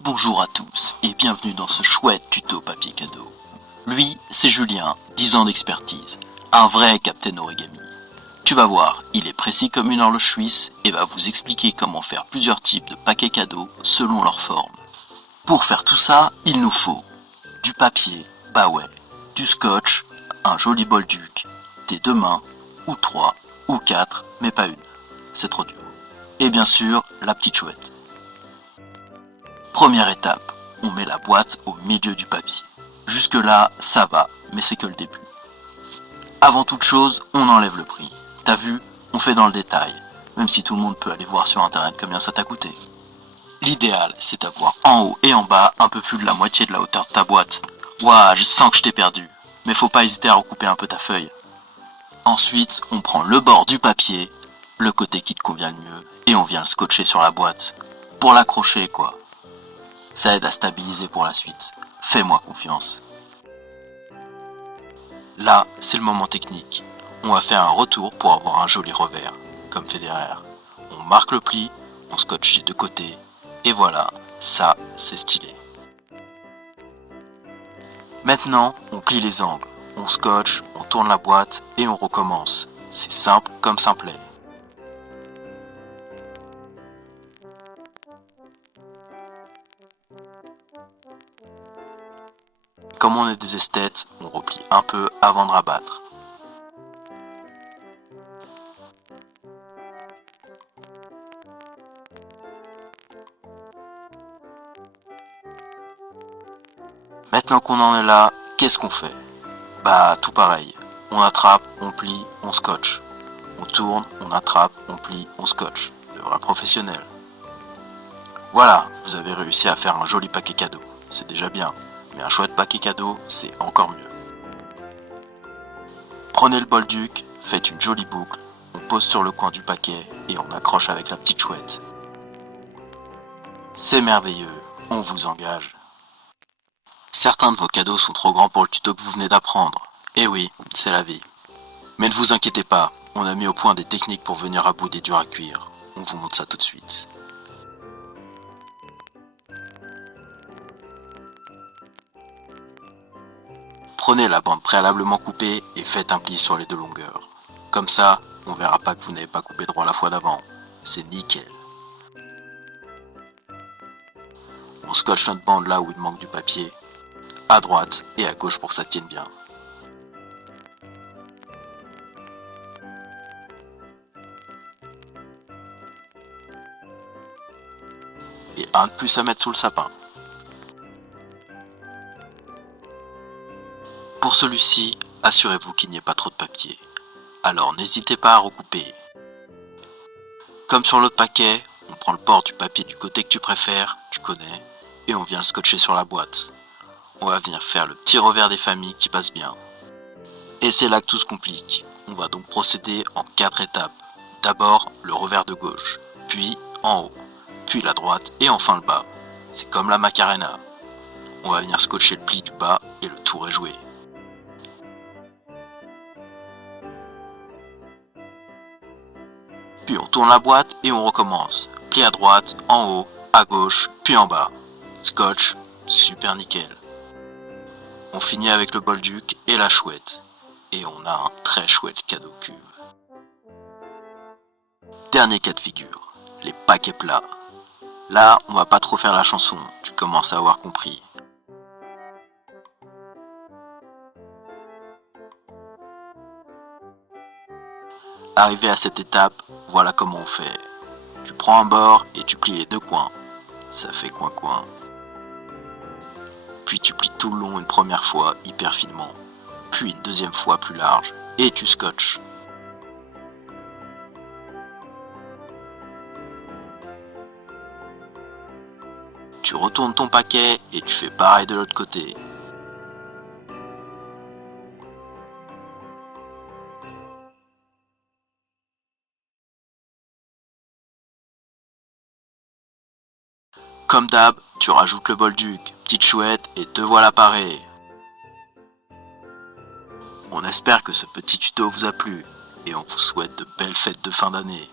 Bonjour à tous et bienvenue dans ce chouette tuto papier cadeau. Lui, c'est Julien, 10 ans d'expertise, un vrai Captain Origami. Tu vas voir, il est précis comme une horloge suisse et va vous expliquer comment faire plusieurs types de paquets cadeaux selon leur forme. Pour faire tout ça, il nous faut du papier, bah ouais, du scotch, un joli bolduc, des 2 mains, ou 3, ou 4, mais pas une, c'est trop dur. Et bien sûr, la petite chouette. Première étape, on met la boîte au milieu du papier. Jusque là, ça va, mais c'est que le début. Avant toute chose, on enlève le prix. T'as vu, on fait dans le détail, même si tout le monde peut aller voir sur internet combien ça t'a coûté. L'idéal, c'est d'avoir en haut et en bas un peu plus de la moitié de la hauteur de ta boîte. Ouah, je sens que je t'ai perdu, mais faut pas hésiter à recouper un peu ta feuille. Ensuite, on prend le bord du papier, le côté qui te convient le mieux, et on vient le scotcher sur la boîte. Pour l'accrocher, quoi. Ça aide à stabiliser pour la suite. Fais-moi confiance. Là, c'est le moment technique. On va faire un retour pour avoir un joli revers, comme Federer. On marque le pli, on scotche les deux côtés, et voilà, ça, c'est stylé. Maintenant, on plie les angles, on scotche, on tourne la boîte et on recommence. C'est simple comme simplet. Comme on est des esthètes, on replie un peu avant de rabattre. Maintenant qu'on en est là, qu'est-ce qu'on fait? Bah tout pareil, on attrape, on plie, on scotche. On tourne, on attrape, on plie, on scotche. De vrai professionnel. Voilà, vous avez réussi à faire un joli paquet cadeau. C'est déjà bien, mais un chouette paquet cadeau, c'est encore mieux. Prenez le bolduc, faites une jolie boucle, on pose sur le coin du paquet et on accroche avec la petite chouette. C'est merveilleux, on vous engage. Certains de vos cadeaux sont trop grands pour le tuto que vous venez d'apprendre. Eh oui, c'est la vie. Mais ne vous inquiétez pas, on a mis au point des techniques pour venir à bout des durs à cuire. On vous montre ça tout de suite. Prenez la bande préalablement coupée et faites un pli sur les deux longueurs. Comme ça, on verra pas que vous n'avez pas coupé droit la fois d'avant. C'est nickel. On scotche notre bande là où il manque du papier, à droite et à gauche pour que ça tienne bien. Et un de plus à mettre sous le sapin. Pour celui-ci, assurez-vous qu'il n'y ait pas trop de papier. Alors n'hésitez pas à recouper. Comme sur l'autre paquet, on prend le bord du papier du côté que tu préfères, tu connais, et on vient le scotcher sur la boîte. On va venir faire le petit revers des familles qui passe bien. Et c'est là que tout se complique. On va donc procéder en 4 étapes. D'abord le revers de gauche, puis en haut, puis la droite et enfin le bas. C'est comme la Macarena. On va venir scotcher le pli du bas et le tour est joué. Puis on tourne la boîte et on recommence. Pli à droite, en haut, à gauche, puis en bas. Scotch, super nickel. On finit avec le bolduc et la chouette. Et on a un très chouette cadeau cuve. Dernier cas de figure, les paquets plats. Là, on va pas trop faire la chanson, tu commences à avoir compris. Arrivé à cette étape, voilà comment on fait. Tu prends un bord et tu plies les deux coins. Ça fait coin-coin. Puis tu plies tout le long une première fois hyper finement. Puis une deuxième fois plus large. Et tu scotches. Tu retournes ton paquet et tu fais pareil de l'autre côté. Comme d'hab, tu rajoutes le bolduc, petite chouette et te voilà paré. On espère que ce petit tuto vous a plu et on vous souhaite de belles fêtes de fin d'année.